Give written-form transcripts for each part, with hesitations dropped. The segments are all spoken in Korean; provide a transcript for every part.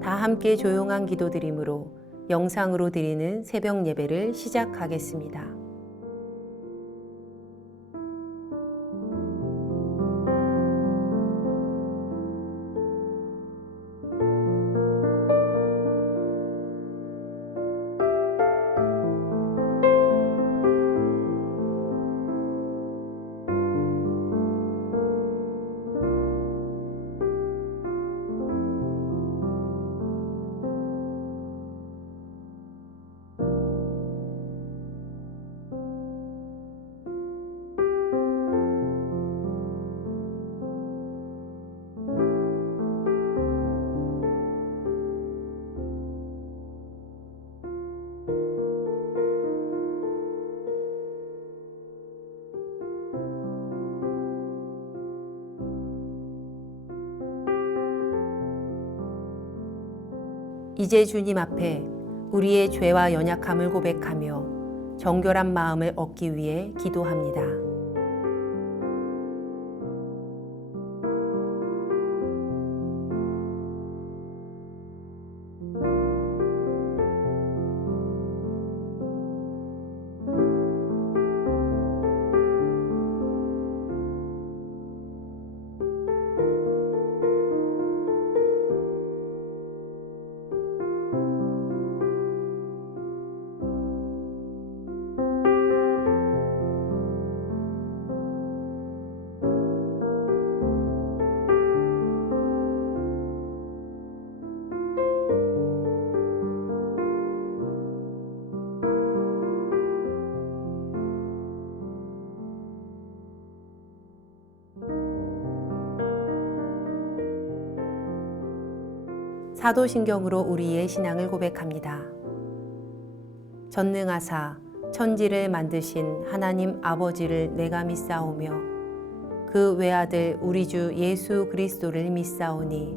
다 함께 조용한 기도드림으로 영상으로 드리는 새벽 예배를 시작하겠습니다. 이제 주님 앞에 우리의 죄와 연약함을 고백하며 정결한 마음을 얻기 위해 기도합니다. 사도신경으로 우리의 신앙을 고백합니다. 전능하사 천지를 만드신 하나님 아버지를 내가 믿사오며 그 외아들 우리 주 예수 그리스도를 믿사오니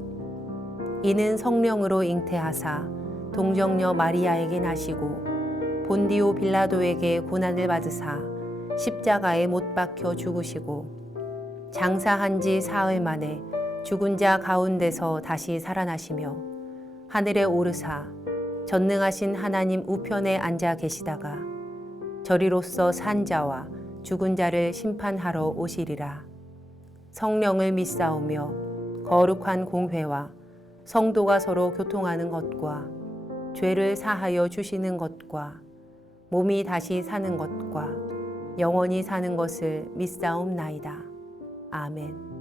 이는 성령으로 잉태하사 동정녀 마리아에게 나시고 본디오 빌라도에게 고난을 받으사 십자가에 못 박혀 죽으시고 장사한 지 사흘 만에 죽은 자 가운데서 다시 살아나시며 하늘에 오르사 전능하신 하나님 우편에 앉아 계시다가 저리로서 산 자와 죽은 자를 심판하러 오시리라. 성령을 믿사오며 거룩한 공회와 성도가 서로 교통하는 것과 죄를 사하여 주시는 것과 몸이 다시 사는 것과 영원히 사는 것을 믿사옵나이다. 아멘.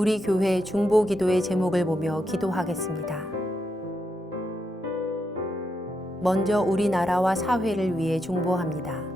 우리 교회 중보 기도의 제목을 보며 기도하겠습니다. 먼저 우리나라와 사회를 위해 중보합니다.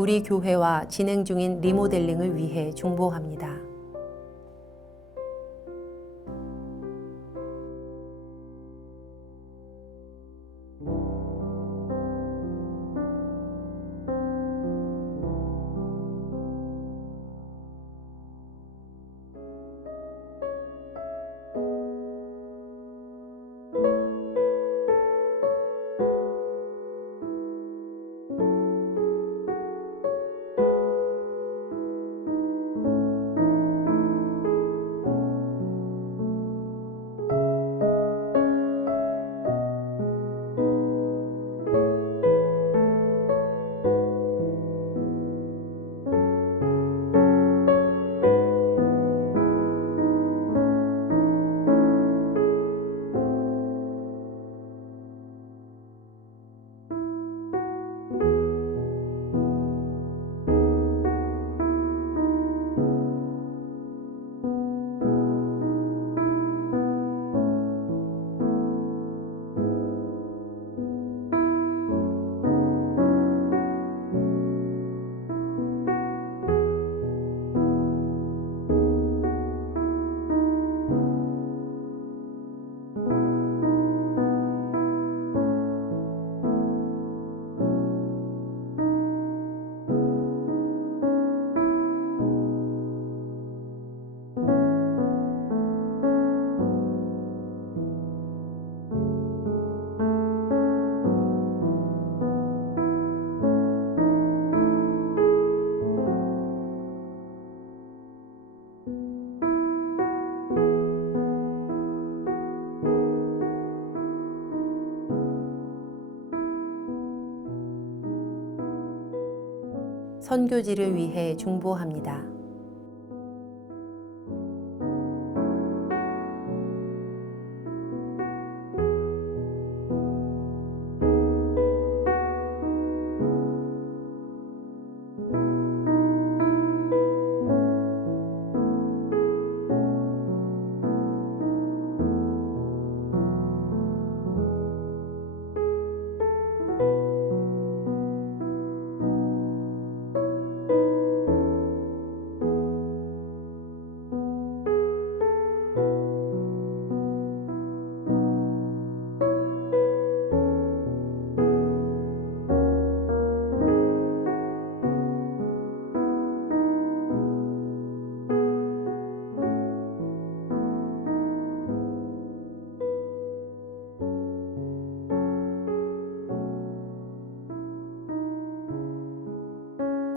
우리 교회와 진행 중인 리모델링을 위해 중보합니다. 선교지를 위해 중보합니다.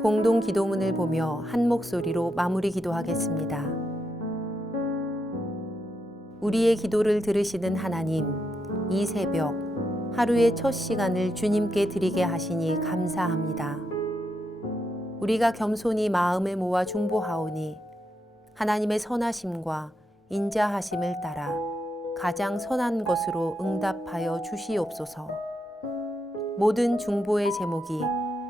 공동 기도문을 보며 한 목소리로 마무리 기도하겠습니다. 우리의 기도를 들으시는 하나님, 이 새벽 하루의 첫 시간을 주님께 드리게 하시니 감사합니다. 우리가 겸손히 마음을 모아 중보하오니 하나님의 선하심과 인자하심을 따라 가장 선한 것으로 응답하여 주시옵소서. 모든 중보의 제목이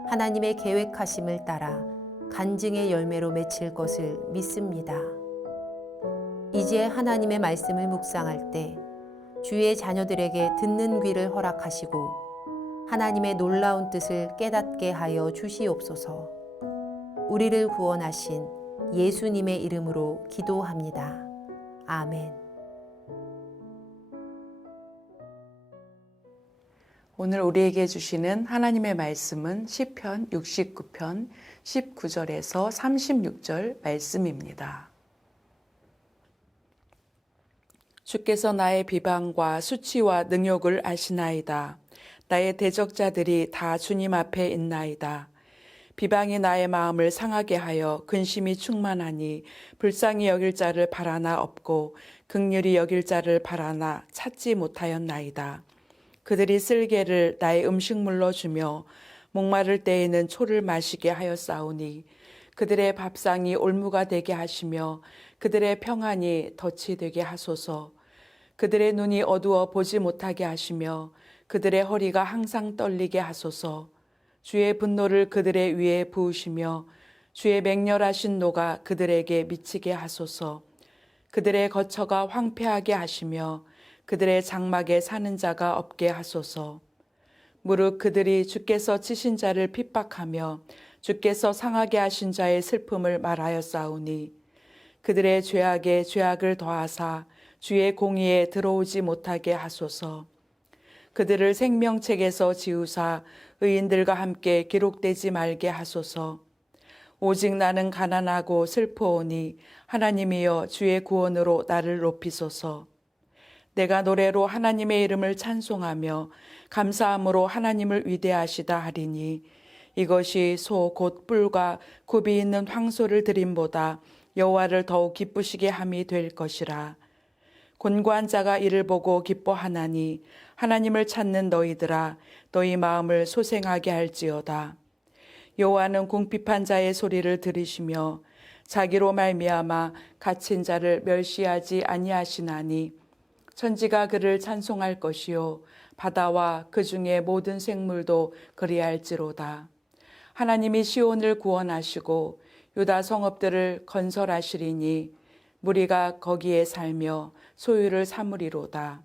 하나님의 계획하심을 따라 간증의 열매로 맺힐 것을 믿습니다. 이제 하나님의 말씀을 묵상할 때 주의 자녀들에게 듣는 귀를 허락하시고 하나님의 놀라운 뜻을 깨닫게 하여 주시옵소서. 우리를 구원하신 예수님의 이름으로 기도합니다. 아멘. 오늘 우리에게 주시는 하나님의 말씀은 시편 69편 19절에서 36절 말씀입니다. 주께서 나의 비방과 수치와 능욕을 아시나이다. 나의 대적자들이 다 주님 앞에 있나이다. 비방이 나의 마음을 상하게 하여 근심이 충만하니 불쌍히 여길 자를 바라나 없고 긍휼히 여길 자를 바라나 찾지 못하였나이다. 그들이 쓸개를 나의 음식물로 주며 목마를 때에는 초를 마시게 하였사오니 그들의 밥상이 올무가 되게 하시며 그들의 평안이 덫이 되게 하소서. 그들의 눈이 어두워 보지 못하게 하시며 그들의 허리가 항상 떨리게 하소서. 주의 분노를 그들의 위에 부으시며 주의 맹렬하신 노가 그들에게 미치게 하소서. 그들의 거처가 황폐하게 하시며 그들의 장막에 사는 자가 없게 하소서. 무릇 그들이 주께서 치신 자를 핍박하며 주께서 상하게 하신 자의 슬픔을 말하였사오니 그들의 죄악에 죄악을 더하사 주의 공의에 들어오지 못하게 하소서. 그들을 생명책에서 지우사 의인들과 함께 기록되지 말게 하소서. 오직 나는 가난하고 슬퍼오니 하나님이여 주의 구원으로 나를 높이소서. 내가 노래로 하나님의 이름을 찬송하며 감사함으로 하나님을 위대하시다 하리니 이것이 소 곧 뿔과 굽이 있는 황소를 드림보다 여호와를 더욱 기쁘시게 함이 될 것이라. 곤고한 자가 이를 보고 기뻐하나니 하나님을 찾는 너희들아 너희 마음을 소생하게 할지어다. 여호와는 궁핍한 자의 소리를 들으시며 자기로 말미암아 갇힌 자를 멸시하지 아니하시나니 천지가 그를 찬송할 것이요 바다와 그 중에 모든 생물도 그리할지로다. 하나님이 시온을 구원하시고 유다 성읍들을 건설하시리니 무리가 거기에 살며 소유를 삼으리로다.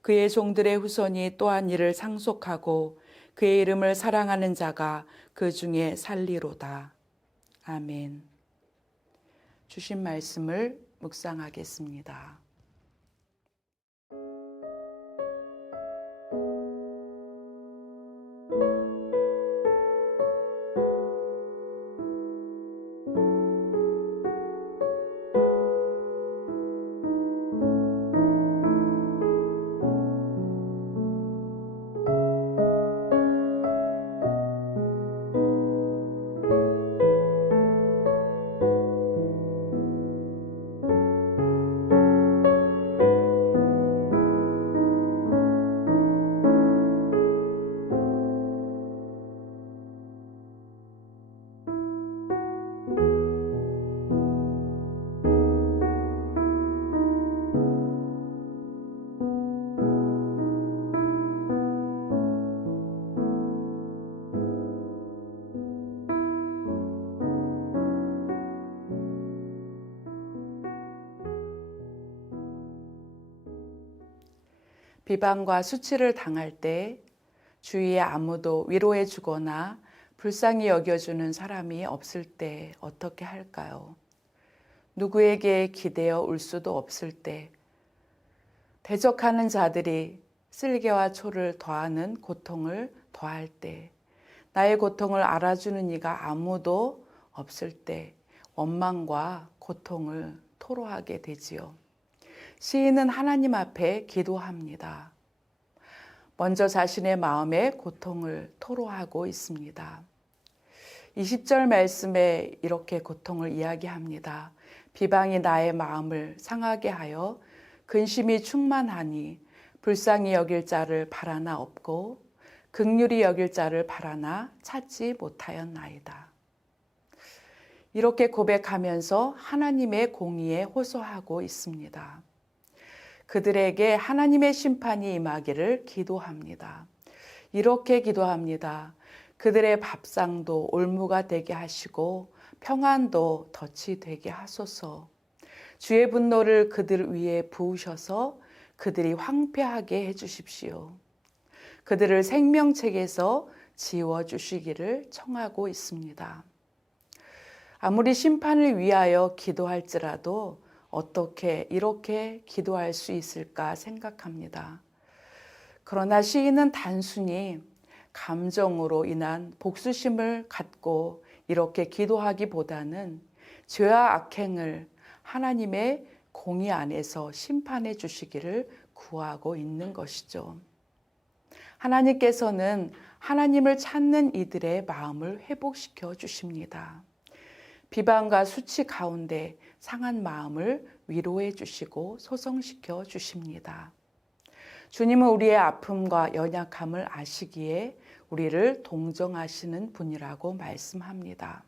그의 종들의 후손이 또한 이를 상속하고 그의 이름을 사랑하는 자가 그 중에 살리로다. 아멘. 주신 말씀을 묵상하겠습니다. 비방과 수치를 당할 때 주위에 아무도 위로해 주거나 불쌍히 여겨주는 사람이 없을 때 어떻게 할까요? 누구에게 기대어 울 수도 없을 때, 대적하는 자들이 쓸개와 초를 더하는 고통을 더할 때, 나의 고통을 알아주는 이가 아무도 없을 때 원망과 고통을 토로하게 되지요. 시인은 하나님 앞에 기도합니다. 먼저 자신의 마음의 고통을 토로하고 있습니다. 20절 말씀에 이렇게 고통을 이야기합니다. 비방이 나의 마음을 상하게 하여 근심이 충만하니 불쌍히 여길 자를 바라나 없고 긍휼히 여길 자를 바라나 찾지 못하였나이다. 이렇게 고백하면서 하나님의 공의에 호소하고 있습니다. 그들에게 하나님의 심판이 임하기를 기도합니다. 이렇게 기도합니다. 그들의 밥상도 올무가 되게 하시고 평안도 덫이 되게 하소서. 주의 분노를 그들 위에 부으셔서 그들이 황폐하게 해주십시오. 그들을 생명책에서 지워주시기를 청하고 있습니다. 아무리 심판을 위하여 기도할지라도 어떻게 이렇게 기도할 수 있을까 생각합니다. 그러나 시인은 단순히 감정으로 인한 복수심을 갖고 이렇게 기도하기보다는 죄와 악행을 하나님의 공의 안에서 심판해 주시기를 구하고 있는 것이죠. 하나님께서는 하나님을 찾는 이들의 마음을 회복시켜 주십니다. 비방과 수치 가운데 상한 마음을 위로해 주시고 소성시켜 주십니다. 주님은 우리의 아픔과 연약함을 아시기에 우리를 동정하시는 분이라고 말씀합니다.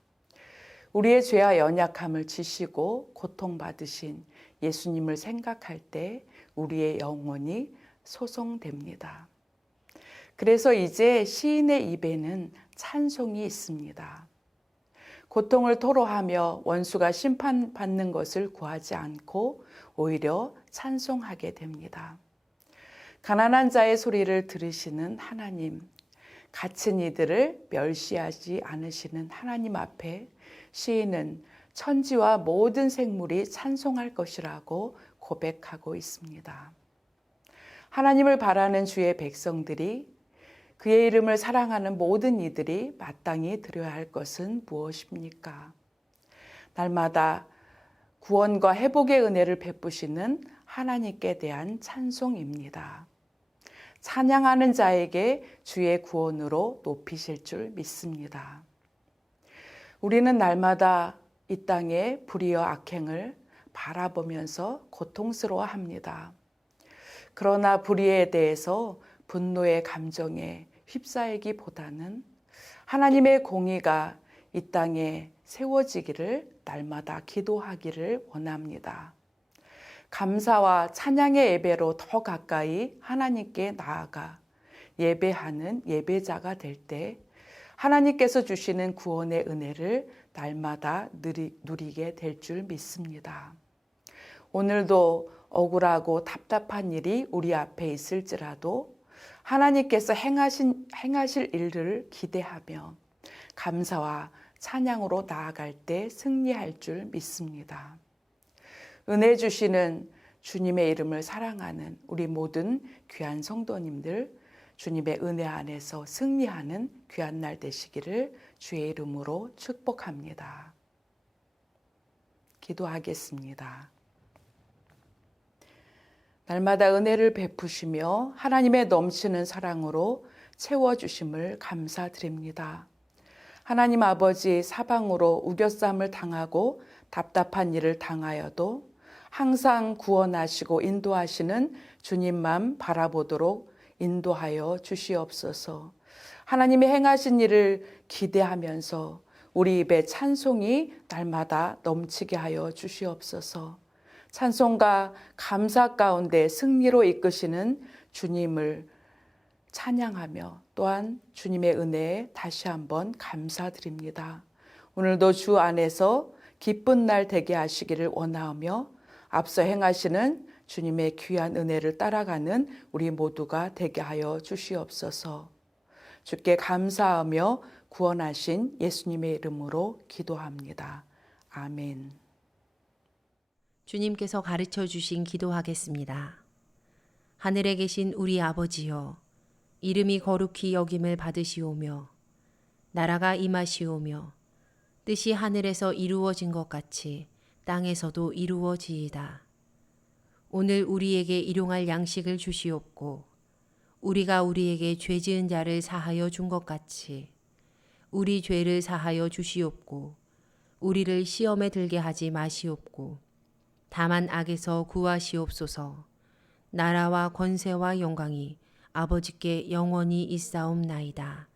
우리의 죄와 연약함을 지시고 고통받으신 예수님을 생각할 때 우리의 영혼이 소송됩니다. 그래서 이제 시인의 입에는 찬송이 있습니다. 고통을 토로하며 원수가 심판받는 것을 구하지 않고 오히려 찬송하게 됩니다. 가난한 자의 소리를 들으시는 하나님, 갇힌 이들을 멸시하지 않으시는 하나님 앞에 시인은 천지와 모든 생물이 찬송할 것이라고 고백하고 있습니다. 하나님을 바라는 주의 백성들이, 그의 이름을 사랑하는 모든 이들이 마땅히 드려야 할 것은 무엇입니까? 날마다 구원과 회복의 은혜를 베푸시는 하나님께 대한 찬송입니다. 찬양하는 자에게 주의 구원으로 높이실 줄 믿습니다. 우리는 날마다 이 땅의 불의와 악행을 바라보면서 고통스러워합니다. 그러나 불의에 대해서 분노의 감정에 휩싸이기보다는 하나님의 공의가 이 땅에 세워지기를 날마다 기도하기를 원합니다. 감사와 찬양의 예배로 더 가까이 하나님께 나아가 예배하는 예배자가 될 때 하나님께서 주시는 구원의 은혜를 날마다 누리게 될 줄 믿습니다. 오늘도 억울하고 답답한 일이 우리 앞에 있을지라도 하나님께서 행하실 일을 기대하며 감사와 찬양으로 나아갈 때 승리할 줄 믿습니다. 은혜 주시는 주님의 이름을 사랑하는 우리 모든 귀한 성도님들, 주님의 은혜 안에서 승리하는 귀한 날 되시기를 주의 이름으로 축복합니다. 기도하겠습니다. 날마다 은혜를 베푸시며 하나님의 넘치는 사랑으로 채워주심을 감사드립니다. 하나님 아버지, 사방으로 우겨쌈을 당하고 답답한 일을 당하여도 항상 구원하시고 인도하시는 주님만 바라보도록 인도하여 주시옵소서. 하나님의 행하신 일을 기대하면서 우리 입에 찬송이 날마다 넘치게 하여 주시옵소서. 찬송과 감사 가운데 승리로 이끄시는 주님을 찬양하며 또한 주님의 은혜에 다시 한번 감사드립니다. 오늘도 주 안에서 기쁜 날 되게 하시기를 원하며 앞서 행하시는 주님의 귀한 은혜를 따라가는 우리 모두가 되게 하여 주시옵소서. 주께 감사하며 구원하신 예수님의 이름으로 기도합니다. 아멘. 주님께서 가르쳐 주신 기도하겠습니다. 하늘에 계신 우리 아버지여, 이름이 거룩히 여김을 받으시오며 나라가 임하시오며 뜻이 하늘에서 이루어진 것 같이 땅에서도 이루어지이다. 오늘 우리에게 일용할 양식을 주시옵고 우리가 우리에게 죄 지은 자를 사하여 준 것 같이 우리 죄를 사하여 주시옵고 우리를 시험에 들게 하지 마시옵고 다만 악에서 구하시옵소서. 나라와 권세와 영광이 아버지께 영원히 있사옵나이다.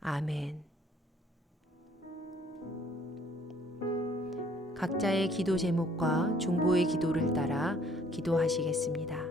아멘. 각자의 기도 제목과 중보의 기도를 따라 기도하시겠습니다.